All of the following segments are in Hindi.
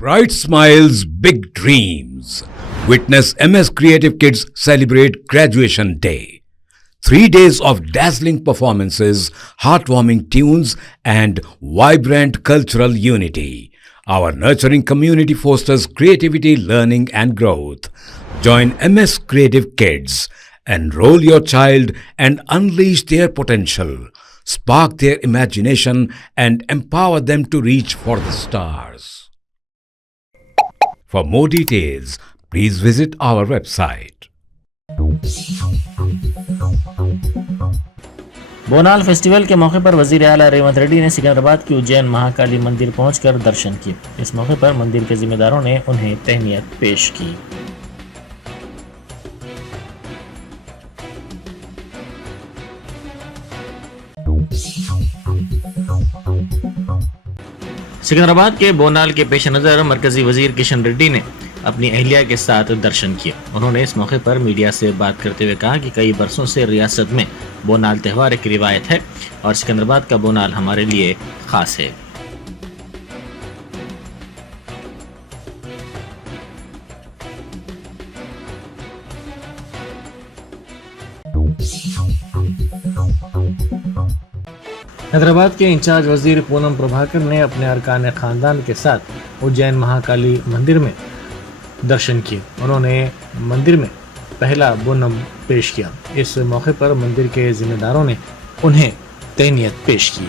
Bright smiles, big dreams. Witness MS Creative Kids celebrate Graduation Day. 3 days of dazzling performances, heartwarming tunes, and vibrant cultural unity. Our nurturing community fosters creativity, learning, and growth. Join MS Creative Kids. Enroll your child and unleash their potential. Spark their imagination and empower them to reach for the stars. For more details, please visit our website. Bonalu festival के मौके पर वजीर आला रेवंत रेड्डी ने सिकंदराबाद की उज्जैन महाकाली मंदिर पहुंचकर दर्शन किए। इस मौके पर मंदिर के जिम्मेदारों ने उन्हें तहनीयत पेश की। सिकंदराबाद के बोनाल के पेश नज़र मरकजी वजीर किशन रेड्डी ने अपनी अहलिया के साथ दर्शन किए। उन्होंने इस मौके पर मीडिया से बात करते हुए कहा कि कई बरसों से रियासत में बोनाल त्यौहार एक रिवायत है और सिकंदराबाद का बोनाल हमारे लिए खास है। हैदराबाद के इंचार्ज वजीर पूनम प्रभाकर ने अपने अरकान खानदान के साथ उज्जैन महाकाली मंदिर में दर्शन किए। उन्होंने मंदिर में पहला बोनम पेश किया। इस मौके पर मंदिर के जिम्मेदारों ने उन्हें तहनीयत पेश की।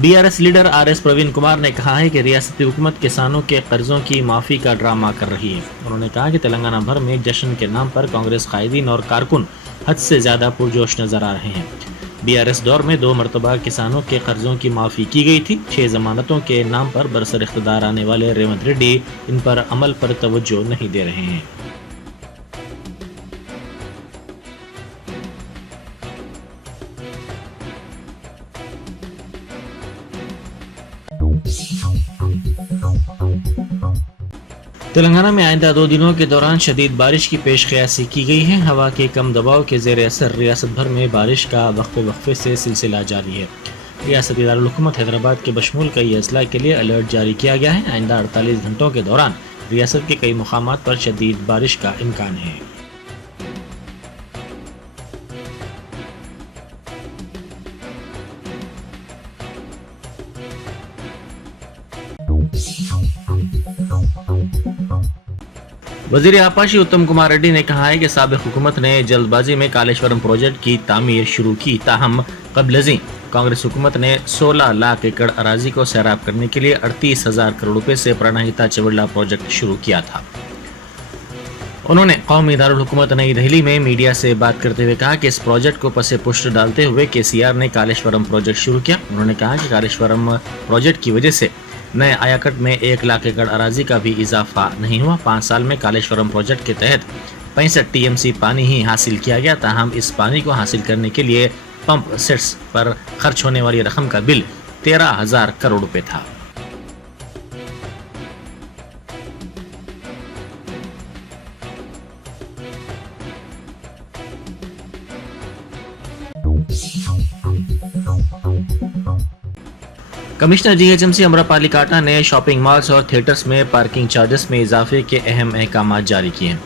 BRS leader RS Praveen Kumar ने कहा है कि रियासती हुकूमत किसानों के कर्जों की माफी का ड्रामा कर रही है। उन्होंने कहा कि तेलंगाना भर में जश्न के नाम पर कांग्रेस कायदीन और कारकुन हद से ज्यादा पुरजोश नजर आ रहे हैं। बीआरएस दौर में 2 मरतबा किसानों के कर्जों की माफी की गई थी। 6 जमानतों के नाम पर बरसर इख्तिदार आने वाले रेवंत रेड्डी इन पर अमल पर तवज्जो नहीं दे रहे हैं। तेलंगाना में आइंदा 2 दिनों के दौरान शदीद बारिश की पेशकयासी की गई है। हवा के कम दबाव के जेर असर रियासत भर में बारिश का वक्फे से सिलसिला जारी है। रियासती दारुल हुकूमत हैदराबाद के बशमूल कई अजला के लिए अलर्ट जारी किया गया है। आइंदा 48 घंटों के दौरान रियासत के कई मुकामात पर शदीद बारिश का इम्कान है। वजीर आपाशी उत्तम कुमार रेड्डी ने कहा है कि साबिक हुकूमत ने जल्दबाजी में कालेश्वरम प्रोजेक्ट की तामीर शुरू की, ताहम कबलजी कांग्रेस हुकूमत ने 16 लाख एकड़ अराजी को सैराब करने के लिए 38,000 करोड़ रुपए से प्राणहिता चवल्ला प्रोजेक्ट शुरू किया था। उन्होंने कौमी दारुल हुकूमत नई दिल्ली में मीडिया से बात करते हुए कहा कि इस प्रोजेक्ट को पसे पुष्ट डालते हुए केसीआर ने कालेश्वरम प्रोजेक्ट शुरू किया। उन्होंने कहा कि कालेश्वरम प्रोजेक्ट की वजह से नए आयाकट में 1 लाख एकड़ अराजी का भी इजाफा नहीं हुआ। 5 साल में कालेश्वरम प्रोजेक्ट के तहत 65 टीएमसी पानी ही हासिल किया गया। ताहम इस पानी को हासिल करने के लिए पंप सेट्स पर खर्च होने वाली रकम का बिल 13,000 करोड़ रुपए था। कमिश्नर जीएचएमसी अमरापाली काटा ने शॉपिंग मॉल्स और थिएटर्स में पार्किंग चार्जेस में इजाफे के अहम अहकाम जारी किए हैं।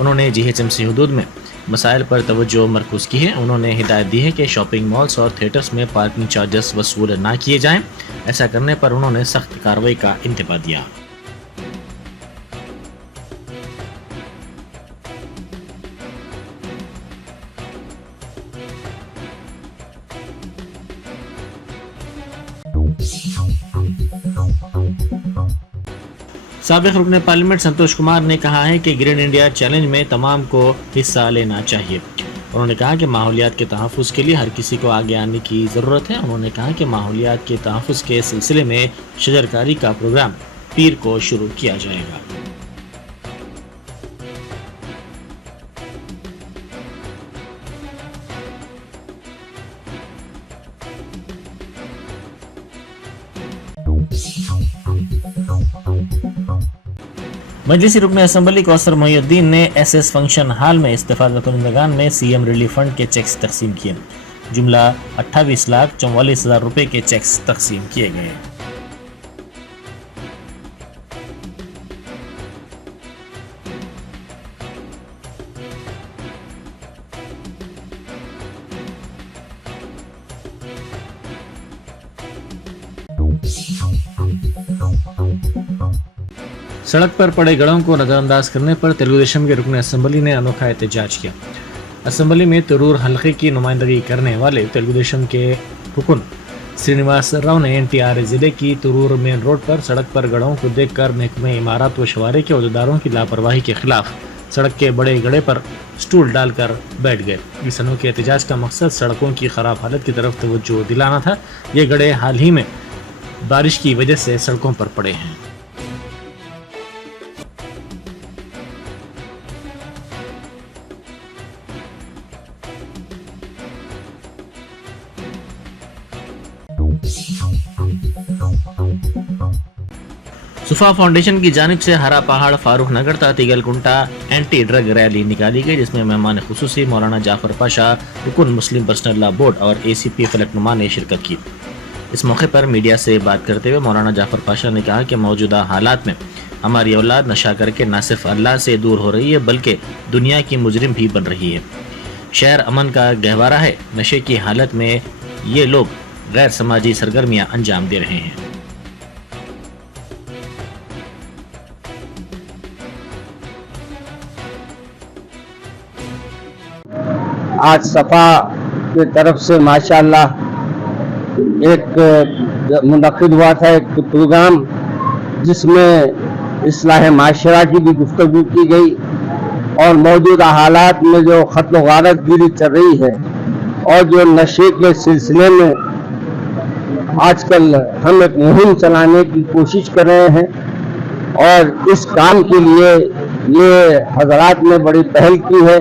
उन्होंने जीएचएमसी हुदूद में मसाइल पर तवज्जो मरकूज की है। उन्होंने हिदायत दी है कि शॉपिंग मॉल्स और थिएटर्स में पार्किंग चार्जेस वसूल ना किए जाएं। ऐसा करने पर उन्होंने सख्त कार्रवाई का इंतबा दिया। साबिक रुकन पार्लियामेंट संतोष कुमार ने कहा है कि ग्रीन इंडिया चैलेंज में तमाम को हिस्सा लेना चाहिए। उन्होंने कहा कि माहौलियात के तहफ़्फ़ुज़ के लिए हर किसी को आगे आने की ज़रूरत है। उन्होंने कहा कि माहौलियात के तहफ़्फ़ुज़ के सिलसिले में शजरकारी का प्रोग्राम पीर को शुरू किया जाएगा। मजलिसी रुकन असम्बली कौसर मोहिउद्दीन ने एसएस फंक्शन हॉल में इस्तीफा कुनिंदगान में सीएम रिलीफ फंड के चेक्स तकसीम किए। जुमला 28,44,000 रुपए के चेक्स तकसीम किए गए। सड़क पर पड़े गड़ों को नजरअंदाज करने पर तेलुगुदेशम के रुकन असम्बली ने अनोखा एहतजाज किया। असम्बली में तिरूर हल्के की नुमाइंदगी करने वाले तेलुगुदेशम के रुकन श्रीनिवास राव ने एनटीआर जिले की तिरूर मेन रोड पर सड़क पर गड़ों को देखकर महकमे इमारत व शवारे के अहदेदारों की लापरवाही के खिलाफ सड़क के बड़े गड़े पर स्टूल डालकर बैठ गए। इस अनोखे एहतजाज का मकसद सड़कों की खराब हालत की तरफ तवज्जो दिलाना था। ये गड़े हाल ही में बारिश की वजह से सड़कों पर पड़े हैं। सुफा फाउंडेशन की जानिब से हरा पहाड़ फारूक नगर तातिगल कुंटा एंटी ड्रग रैली निकाली गई, जिसमें मेहमान खुसूसी मौलाना जाफर पाशा, रुकन मुस्लिम पर्सनल लॉ बोर्ड और एसीपी फलकनुमा ने शिरकत की। इस मौके पर मीडिया से बात करते हुए मौलाना जाफर पाशा ने कहा कि मौजूदा हालात में हमारी औलाद नशा करके न सिर्फ अल्लाह से दूर हो रही है बल्कि दुनिया की मुजरिम भी बन रही है। शहर अमन का गहवारा है। नशे की हालत में ये लोग गैर समाजी सरगर्मियां अंजाम दे रहे हैं। आज सफ़ा की तरफ से माशाअल्लाह एक मुनक़िद हुआ था एक प्रोग्राम, जिसमें इस्लाह माशरा की भी गुफ्तगू की गई और मौजूदा हालात में जो ख़त्ल गारत गिरी चल रही है और जो नशे के सिलसिले में आजकल हम एक मुहिम चलाने की कोशिश कर रहे हैं और इस काम के लिए ये हजरात ने बड़ी पहल की है।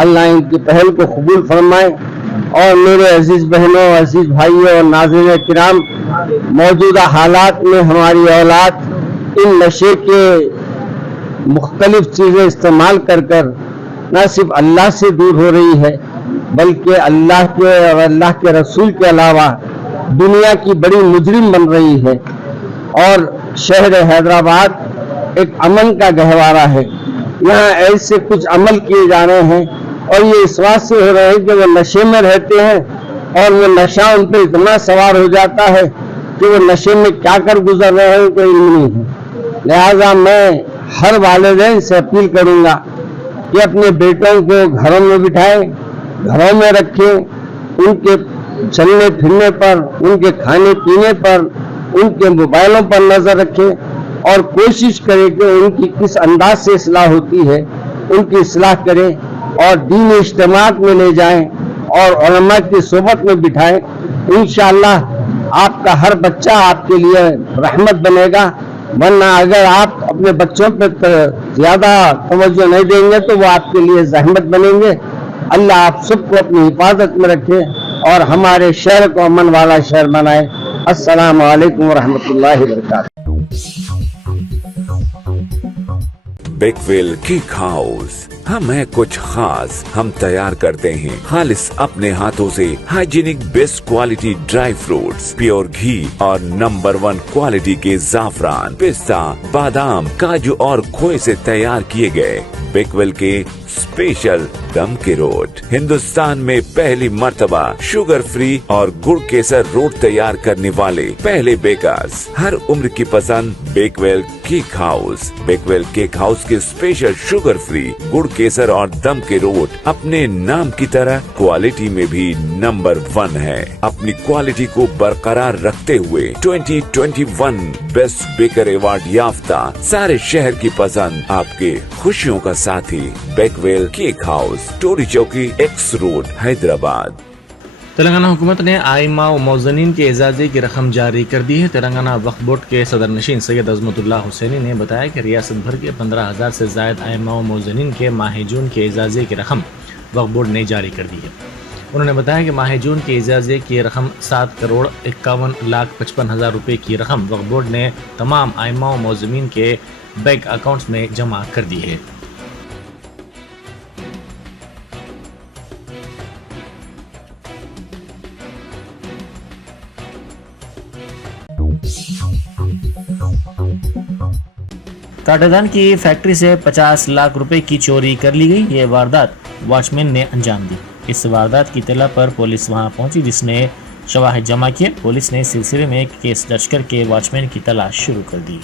अल्लाह इनकी पहल को कबूल फरमाए। और मेरे अजीज बहनों, अजीज भाइयों और नाज़रीन किराम, मौजूदा हालात में हमारी औलाद इन नशे के मुख्तलिफ चीज़ें इस्तेमाल कर कर न सिर्फ अल्लाह से दूर हो रही है बल्कि अल्लाह के और अल्लाह के रसूल के अलावा दुनिया की बड़ी मुजरिम बन रही है। और शहर हैदराबाद एक अमन का गहवारा है। यहाँ ऐसे कुछ अमल किए जा रहे हैं और ये इस बात से हो रहे हैं कि वो नशे में रहते हैं और वो नशा उन पर इतना सवार हो जाता है कि वो नशे में क्या कर गुजर रहे हैं कोई इल्म नहीं है। लिहाजा मैं हर वालिदैन से अपील करूँगा कि अपने बेटों को घरों में बिठाएं, घरों में रखें, उनके चलने फिरने पर, उनके खाने पीने पर, उनके मोबाइलों पर नजर रखें और कोशिश करें कि उनकी किस अंदाज से इस्लाह होती है उनकी इस्लाह करें और दीन इज्तिमात में ले जाएं और उलमा की सोबत में बिठाएं। इंशाअल्लाह आपका हर बच्चा आपके लिए रहमत बनेगा, वरना अगर आप अपने बच्चों पर ज्यादा तवज्जो नहीं देंगे तो वो आपके लिए जहमत बनेंगे। अल्लाह आप सबको अपनी हिफाजत में रखे और हमारे शहर को अमन वाला शहर बनाए। अस्सलामु अलैकुम वरहमतुल्लाहि वबरकातुहू। बेकवेल केक हाउस, हम है कुछ खास। हम तैयार करते हैं खालिस अपने हाथों से hygienic best quality dry fruits, pure घी और नंबर 1 क्वालिटी के जाफरान, पिस्ता, बादाम, काजू और खोए से तैयार किए गए बेकवेल के स्पेशल दम के रोट। हिंदुस्तान में पहली मर्तबा शुगर फ्री और गुड़ केसर रोट तैयार करने वाले पहले बेकर्स। हर उम्र की पसंद Bakewell cake house. Bakewell cake house के स्पेशल शुगर फ्री, गुड़ केसर और दम के रोट अपने नाम की तरह क्वालिटी में भी नंबर 1 है। अपनी क्वालिटी को बरकरार रखते हुए 2021 बेस्ट बेकर अवार्ड याफ्ता सारे शहर की पसंद, आपके खुशियों का साथी बेकवेल केक हाउस, टोरी चौकी, एक्स रोड, हैदराबाद। तेलंगाना हुकूमत ने आइमा व मौजनीन के एजाज़े की रकम जारी कर दी है। तेलंगाना वक्फ बोर्ड के सदर नशीन सैयद अजमतुल्लाह हुसैनी ने बताया कि रियासत भर के 15,000 से जायद आइमा व मौजनीन के माह जून के एजाज़े की रकम वक्फ बोर्ड ने जारी कर दी है। उन्होंने बताया कि माह जून के इजाज़े की रकम 7,51,55,000 रुपये की रकम वक्फ बोर्ड ने तमाम आइमा और मौज़मीन के बैंक अकाउंट्स में जमा कर दी है। काटादान की फैक्ट्री से 50 लाख रुपए की चोरी कर ली गई। ये वारदात वॉचमैन ने अंजाम दी। इस वारदात की इत्तला पर पुलिस वहां पहुंची, जिसने शवाहिद जमा किए। पुलिस ने इस सिलसिले में केस दर्ज करके वॉचमैन की तलाश शुरू कर दी।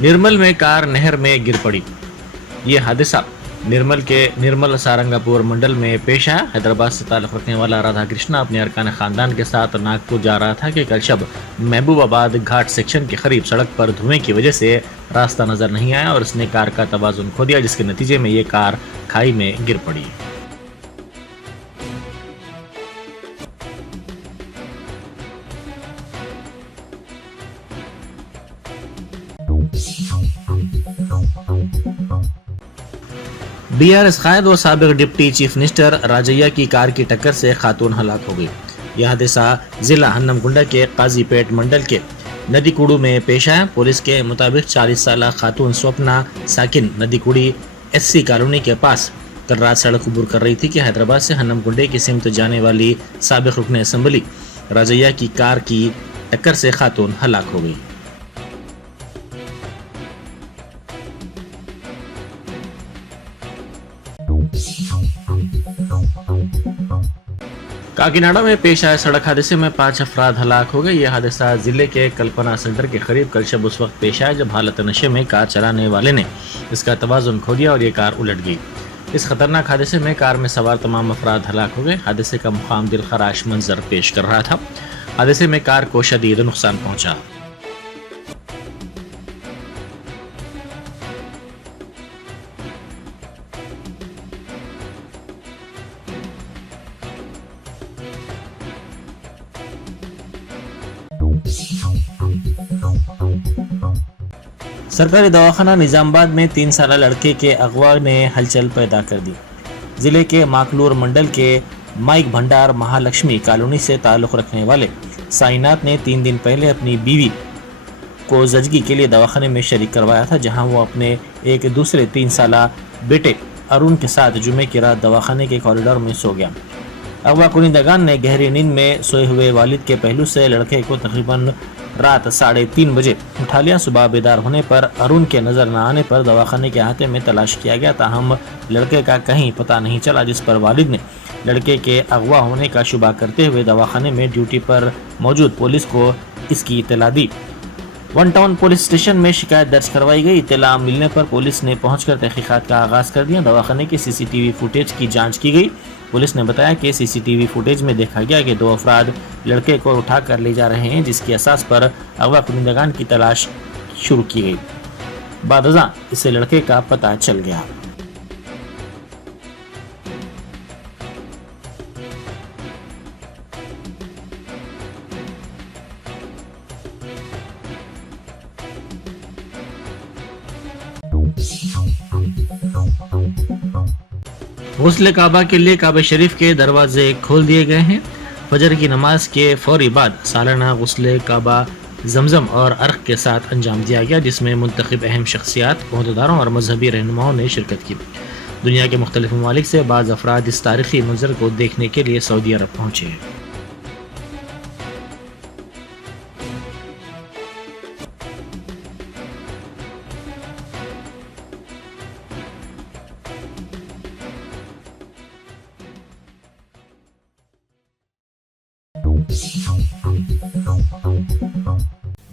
निर्मल में कार नहर में गिर पड़ी। ये हादसा निर्मल के निर्मल सारंगापुर मंडल में पेश आया। हैदराबाद से ताल्लुक़ रखने वाला राधा कृष्णा अपने अरकान खानदान के साथ नागपुर जा रहा था कि कल शब महबूबाबाद घाट सेक्शन के करीब सड़क पर धुएं की वजह से रास्ता नजर नहीं आया और उसने कार का तवाज़ुन खो दिया, जिसके नतीजे में ये कार खाई में गिर पड़ी। बीआरएस कायद व साबिक डिप्टी चीफ मिनिस्टर राजैया की कार की टक्कर से खातून हलाक हो गई। यह हादसा जिला हन्नमकुंडा के काजीपेट मंडल के नदीकुड़ू में पेश आया। पुलिस के मुताबिक 40 साल खातून स्वप्ना साकिन नदीकुड़ी एससी कॉलोनी के पास कल रात सड़क अबूर कर रही थी कि हैदराबाद से हन्नमकुंडे की सिमत जाने वाली साबिक रुकन असम्बली राजैया की कार की टक्कर से खातून हलाक हो गई। काकीनाडा में पेश आए सड़क हादसे में 5 अफराद हलाक हो गए। यह हादसा जिले के कल्पना सेंटर के करीब कल शब उस वक्त पेश आया जब हालत नशे में कार चलाने वाले ने इसका तवाज़ुन खो दिया और ये कार उलट गई। इस खतरनाक हादसे में कार में सवार तमाम अफराद हलाक हो गए। हादसे का मुकाम दिलखराश मंजर पेश कर रहा था। हादसे में कार को शदीद नुकसान पहुंचा। सरकारी दवाखाना निजामाबाद में 3 साल लड़के के अगवा ने हलचल पैदा कर दी। जिले के माकलूर मंडल के माइक भंडार महालक्ष्मी कॉलोनी से ताल्लुक़ रखने वाले साइनात ने 3 दिन पहले अपनी बीवी को जजगी के लिए दवाखाने में शरीक करवाया था, जहां वो अपने एक दूसरे 3 साल बेटे अरुण के साथ जुमे की रात दवाखाने के कॉरिडोर में सो गया। अगवा कुनिंदगान ने गहरी नींद में सोए हुए वालिद के पहलू से लड़के को तकरीबन रात 3:30 बजे उठा लिया। सुबह बेदार होने पर अरुण के नजर न आने पर दवाखाने के अहाते में तलाश किया गया, ताहम लड़के का कहीं पता नहीं चला, जिस पर वालिद ने लड़के के अगवा होने का शुबा करते हुए दवाखाने में ड्यूटी पर मौजूद पुलिस को इसकी इत्तला दी। वन टाउन पुलिस स्टेशन में शिकायत दर्ज करवाई गई। इत्तला मिलने पर पुलिस ने पहुंचकर तहकीकात का आगाज कर दिया। दवाखाने के सीसीटीवी फुटेज की जांच की गई। पुलिस ने बताया कि सीसीटीवी फुटेज में देखा गया कि 2 अफराद लड़के को उठा कर ले जा रहे हैं, जिसकी असास पर अगवा कुनिंदगान की तलाश शुरू की गई। बादज़ां इससे लड़के का पता चल गया। गुस्ल काबा के लिए काबा शरीफ के दरवाजे खोल दिए गए हैं। फजर की नमाज के फौरी बाद सालाना गुस्ल काबा जमजम और अर्क के साथ अंजाम दिया गया, जिसमें मुंतखब अहम शख्सियात, ओहदेदारों और मजहबी रहनुमाओं ने शिरकत की। दुनिया के मुख्तलिफ ममालिक से बाज़ अफराद इस तारीखी मंजर को देखने के लिए सऊदी अरब पहुंचे।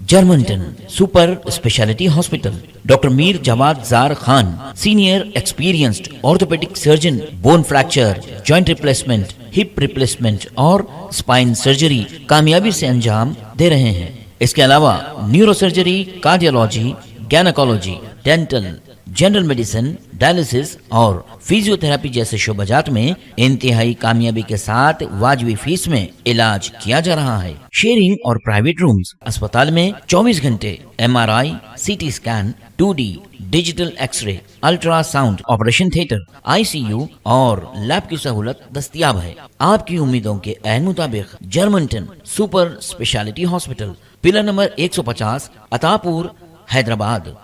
Germanton super speciality hospital, doctor Mir Jawad Jar Khan, senior experienced orthopaedic surgeon, bone fracture, joint replacement, hip replacement और स्पाइन सर्जरी कामयाबी से अंजाम दे रहे हैं। इसके अलावा neuro surgery, cardiology, gynaecology, dental, general medicine, dialysis और फिजियोथेरेपी जैसे शोबाजात में इंतहाई कामयाबी के साथ वाजबी फीस में इलाज किया जा रहा है। शेयरिंग और प्राइवेट रूम्स। अस्पताल में 24 घंटे MRI, CT scan, 2D digital x-ray, ultrasound, operation theatre, ICU और लैब की सहूलत दस्तयाब है। आपकी उम्मीदों के ऐन मुताबिक Germanton super speciality hospital, pillar number 150, Attapur, Hyderabad.